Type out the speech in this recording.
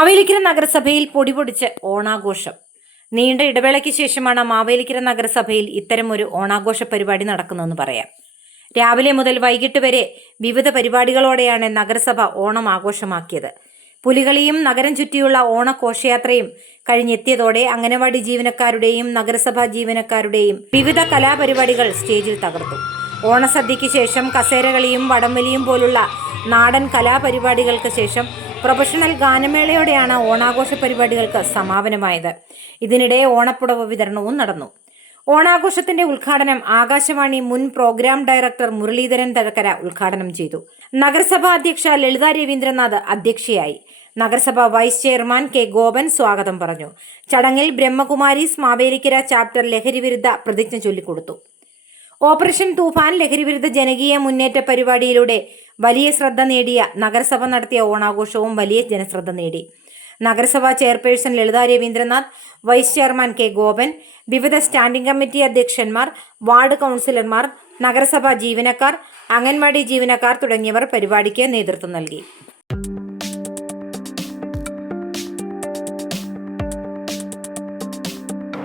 മാവേലിക്കര നഗരസഭയിൽ പൊടിപൊടിച്ച് ഓണാഘോഷം. നീണ്ട ഇടവേളയ്ക്ക് ശേഷമാണ് മാവേലിക്കര നഗരസഭയിൽ ഇത്തരമൊരു ഓണാഘോഷ പരിപാടി നടക്കുന്നതെന്ന് പറയാം. രാവിലെ മുതൽ വൈകിട്ട് വരെ വിവിധ പരിപാടികളോടെയാണ് നഗരസഭ ഓണം ആഘോഷമാക്കിയത്. പുലികളിയും നഗരം ചുറ്റിയുള്ള ഓണഘോഷയാത്രയും കഴിഞ്ഞെത്തിയതോടെ അംഗനവാടി ജീവനക്കാരുടെയും നഗരസഭാ ജീവനക്കാരുടെയും വിവിധ കലാപരിപാടികൾ സ്റ്റേജിൽ തകർത്തു. ഓണസദ്യയ്ക്ക് ശേഷം കസേരകളിയും വടംവലിയും പോലുള്ള നാടൻ കലാപരിപാടികൾക്ക് ശേഷം പ്രൊഫഷണൽ ഗാനമേളയോടെയാണ് ഓണാഘോഷ പരിപാടികൾക്ക് സമാപനമായത്. ഇതിനിടെ ഓണപ്പുടവ വിതരണവും നടന്നു. ഓണാഘോഷത്തിന്റെ ഉദ്ഘാടനം ആകാശവാണി മുൻ പ്രോഗ്രാം ഡയറക്ടർ മുരളീധരൻ തഴക്കര ഉദ്ഘാടനം ചെയ്തു. നഗരസഭാ അധ്യക്ഷ ലളിത രവീന്ദ്രനാഥ് അധ്യക്ഷയായി. നഗരസഭ വൈസ് ചെയർമാൻ കെ ഗോപൻ സ്വാഗതം പറഞ്ഞു. ചടങ്ങിൽ ബ്രഹ്മകുമാരീസ് മാവേലിക്കര ചാപ്റ്റർ ലഹരിവിരുദ്ധ പ്രതിജ്ഞ ചൊല്ലിക്കൊടുത്തു. ഓപ്പറേഷൻ തൂഫാൻ ലഹരിവിരുദ്ധ ജനകീയ മുന്നേറ്റ പരിപാടിയിലൂടെ വലിയ ശ്രദ്ധ നേടിയ നഗരസഭ നടത്തിയ ഓണാഘോഷവും വലിയ ജനശ്രദ്ധ നേടി. നഗരസഭാ chairperson Lalitha Raveendranath, vice chairman K Gopan, വിവിധ സ്റ്റാൻഡിംഗ് കമ്മിറ്റി അധ്യക്ഷന്മാർ, വാർഡ് കൗൺസിലർമാർ, നഗരസഭാ ജീവനക്കാർ, അംഗൻവാടി ജീവനക്കാർ തുടങ്ങിയവർ പരിപാടിക്ക് നേതൃത്വം നൽകി.